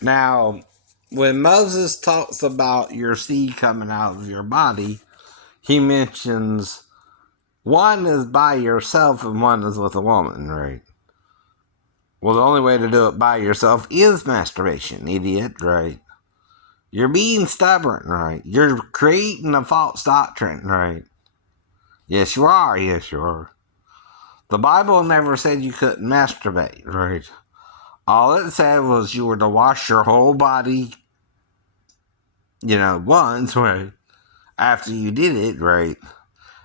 Now, when Moses talks about your seed coming out of your body, he mentions one is by yourself and one is with a woman, right? Well, the only way to do it by yourself is masturbation, idiot, right? You're being stubborn, right? You're creating a false doctrine, right? Yes, you are. Yes, you are. The Bible never said you couldn't masturbate, right? All it said was you were to wash your whole body, once, right? After you did it, right?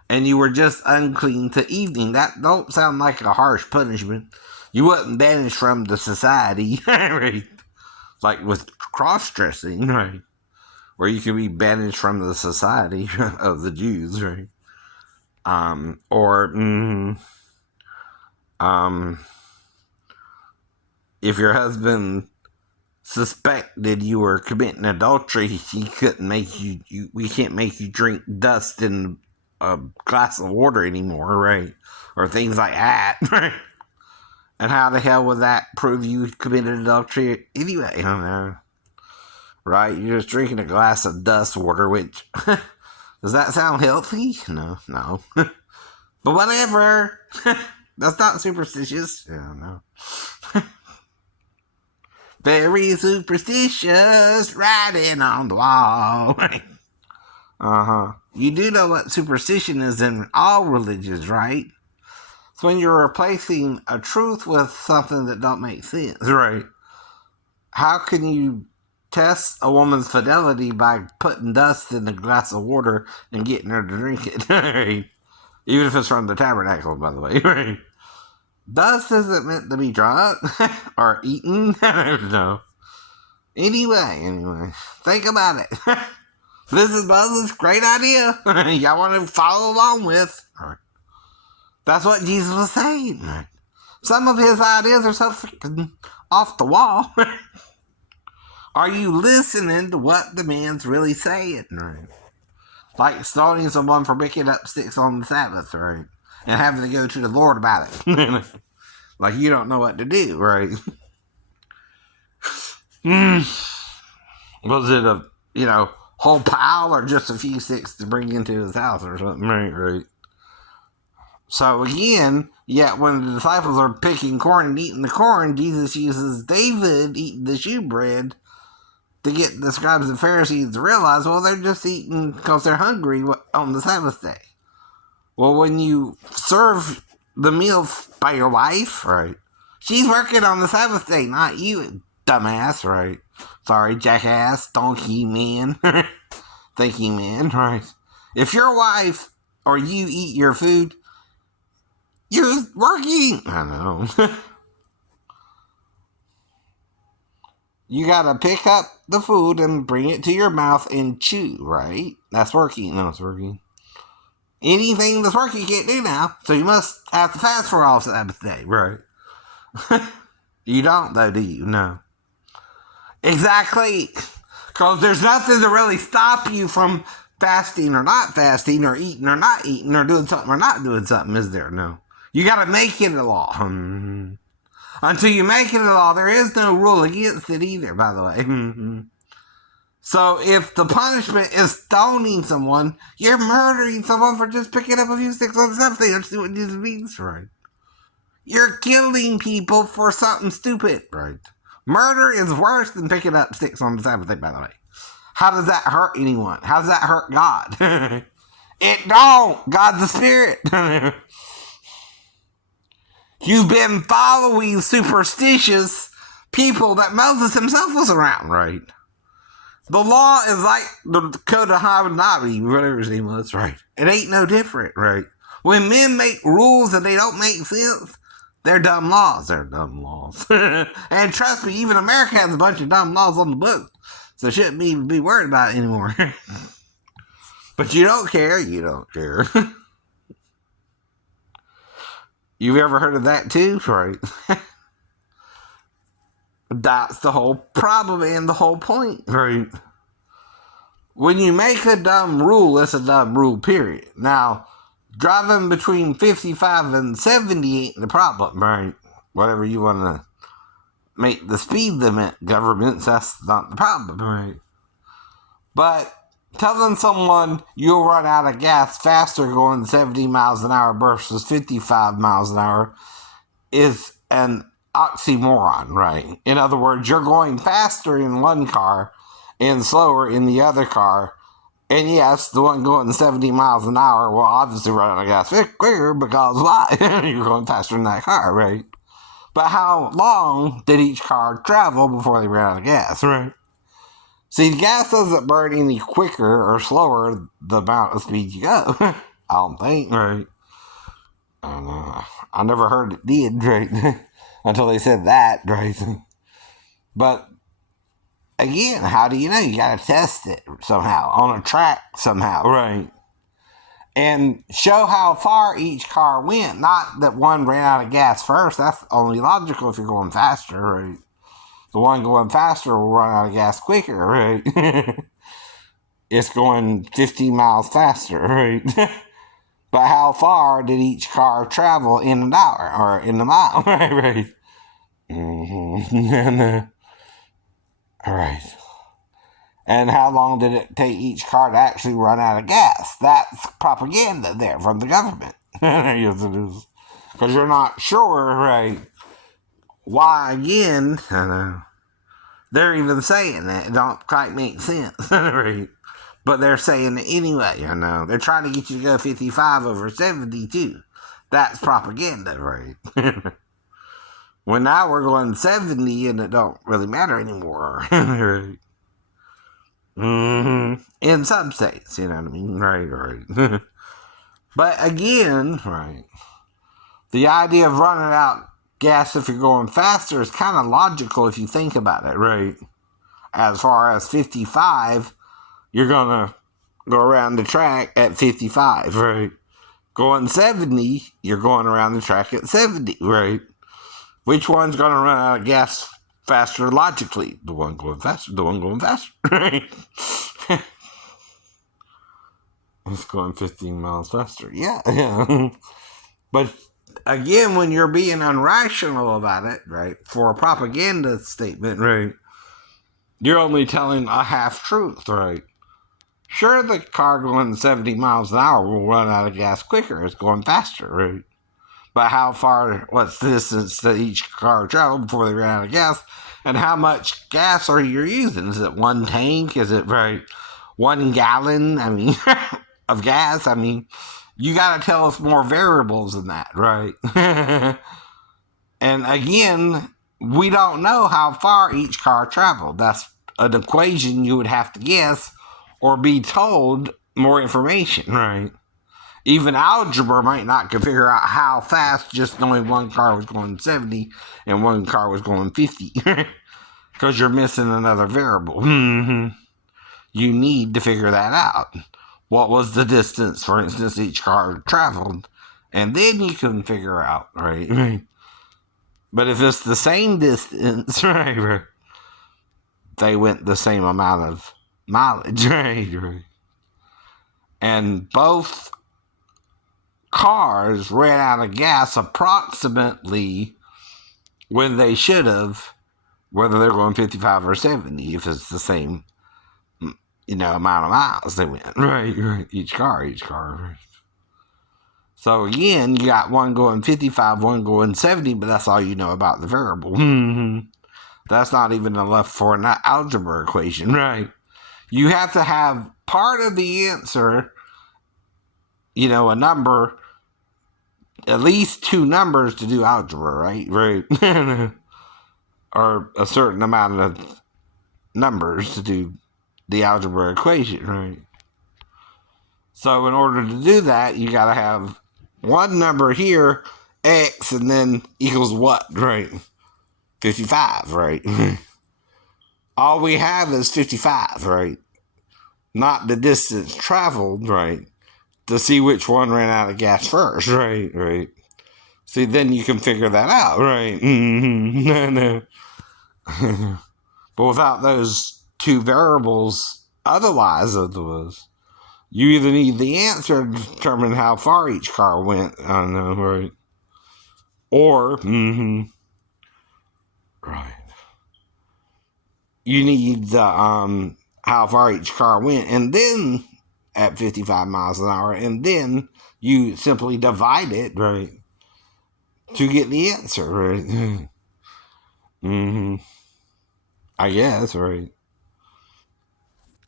And you were just unclean to evening. That don't sound like a harsh punishment. You wasn't banished from the society, right? Like with cross-dressing, right? Where you can be banished from the society of the Jews, right? If your husband suspected you were committing adultery, he couldn't make you. We can't make you drink dust in a glass of water anymore, right? Or things like that, right? And how the hell would that prove you committed adultery anyway? I don't know. Right? You're just drinking a glass of dust water, which does that sound healthy? No. But whatever. That's not superstitious. Yeah, no. Very superstitious, writing on the wall. You do know what superstition is in all religions, right? It's when you're replacing a truth with something that don't make sense, right? How can you test a woman's fidelity by putting dust in a glass of water and getting her to drink it, right? Even if it's from the tabernacle, by the way, right? Dust isn't meant to be drunk or eaten. I don't know. Anyway, think about it. This is Moses' great idea. Y'all want to follow along with. Right. That's what Jesus was saying. Right. Some of his ideas are so freaking off the wall. Are you listening to what the man's really saying? Right. Like stoning someone for picking up sticks on the Sabbath, right? And having to go to the Lord about it. Like you don't know what to do, right? Was it a, whole pile or just a few sticks to bring into his house or something, right? So again, yet when the disciples are picking corn and eating the corn, Jesus uses David eating the shewbread to get the scribes and Pharisees to realize, well, they're just eating because they're hungry on the Sabbath day. Well, when you serve the meal by your wife, right, she's working on the Sabbath day, not you, dumbass, right? Sorry, jackass, donkey man, thinking man, right? If your wife or you eat your food, you're working. I know. You gotta pick up the food and bring it to your mouth and chew, right? That's working. No, it's working. Anything that's working you can't do now, so you must have to fast for all Sabbath day, right? You don't, though, do you? No. Exactly. Because there's nothing to really stop you from fasting or not fasting, or eating or not eating, or doing something or not doing something, is there? No. You gotta make it a law. Until you make it a law, there is no rule against it either, by the way. So if the punishment is stoning someone, you're murdering someone for just picking up a few sticks on something. That's what this means, right? You're killing people for something stupid, right? Murder is worse than picking up sticks on the Sabbath day, by the way. How does that hurt anyone? How does that hurt God? It don't. God's a spirit. You've been following superstitious people that Moses himself was around, right? The law is like the Code of Hammurabi, whatever his name was, right? It ain't no different, right? When men make rules that they don't make sense, they're dumb laws. They're dumb laws. And trust me, even America has a bunch of dumb laws on the book, so shouldn't even be worried about it anymore. But you don't care. You don't care. You've ever heard of that too, right? That's the whole problem and the whole point, right? When you make a dumb rule, it's a dumb rule, period. Now, driving between 55 and 70 ain't the problem, right? Whatever you want to make the speed limit governments. That's not the problem, right? But telling someone you'll run out of gas faster going 70 miles an hour versus 55 miles an hour is an oxymoron, right? In other words, you're going faster in one car and slower in the other car. And yes, the one going 70 miles an hour will obviously run out of gas quicker because why? You're going faster in that car, right? But how long did each car travel before they ran out of gas, right? See, the gas doesn't burn any quicker or slower the amount of speed you go. I don't think, right? I don't know. I never heard it did, right? Until they said that, right? But again, how do you know? You gotta test it somehow, on a track somehow, right? And show how far each car went. Not that one ran out of gas first. That's only logical if you're going faster, right? The one going faster will run out of gas quicker, right? It's going 15 miles faster, right? But how far did each car travel in an hour or in a mile, right? Mm-hmm. All right. And how long did it take each car to actually run out of gas? That's propaganda there from the government. Yes, it is. Because you're not sure, right? Why again? I know. They're even saying that. It don't quite make sense, right? But they're saying it anyway, I know. They're trying to get you to go 55 over 72. That's propaganda, right? Well, now we're going 70 and it don't really matter anymore, right? Mm-hmm. In some states, you know what I mean? Right. But again, right, the idea of running out gas if you're going faster is kind of logical if you think about it, right? As far as 55, you're going to go around the track at 55, right? Going 70, you're going around the track at 70, right? Which one's going to run out of gas faster logically? The one going faster, right? It's going 15 miles faster. Yeah. But again, when you're being unrational about it, right, for a propaganda statement, right, you're only telling a half truth, right? Sure, the car going 70 miles an hour will run out of gas quicker. It's going faster, right? But how far, what's the distance that each car traveled before they ran out of gas? And how much gas are you using? Is it one tank? Is it, right, 1 gallon? I mean, of gas? I mean, you got to tell us more variables than that, right? And again, we don't know how far each car traveled. That's an equation you would have to guess or be told more information, right? Even algebra might not can figure out how fast just knowing one car was going 70 and one car was going 50. Because you're missing another variable. You need to figure that out. What was the distance, for instance, each car traveled? And then you can figure out, right? But if it's the same distance, right, they went the same amount of mileage, right? And both cars ran out of gas approximately when they should have, whether they're going 55 or 70, if it's the same, amount of miles they went, right? Each car. Right? So again, you got one going 55, one going 70, but that's all you know about the variable. That's not even enough for an algebra equation, right? You have to have part of the answer, a number, at least 2 numbers to do algebra, right? Right. Or a certain amount of numbers to do the algebra equation, right? So in order to do that, you got to have one number here, x, and then equals what, right? 55, right? All we have is 55, right? Not the distance traveled, right? To see which one ran out of gas first, right? See, then you can figure that out, right? No. But without those 2 variables, otherwise, you either need the answer to determine how far each car went, I don't know, right? Or, right. you need the how far each car went, and then at 55 miles an hour, and then you simply divide it, right, to get the answer, right? Mm-hmm. I guess, right.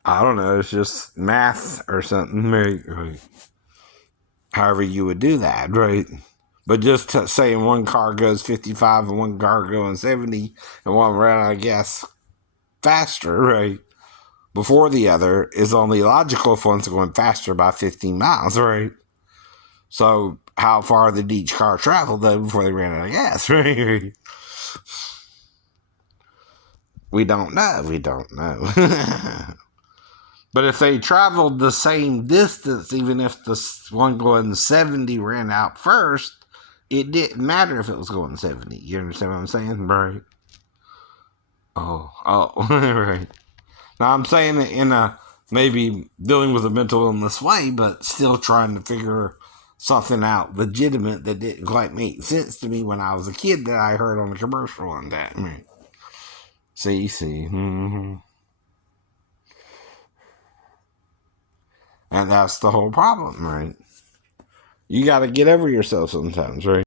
I don't know. It's just math or something, right? Right. However you would do that, right? But just saying one car goes 55 and one car going 70 and one ran out of gas faster, right, before the other is only logical if one's going faster by 15 miles, right? So how far did each car travel though before they ran out of gas, right? We don't know. We don't know. But if they traveled the same distance, even if the one going 70 ran out first, it didn't matter if it was going 70. You understand what I'm saying? Right. Oh, right. Now I'm saying it in a maybe dealing with a mental illness way, but still trying to figure something out legitimate that didn't quite make sense to me when I was a kid that I heard on a commercial on that. I mean, see. Mm-hmm. And that's the whole problem, right? You got to get over yourself sometimes, right?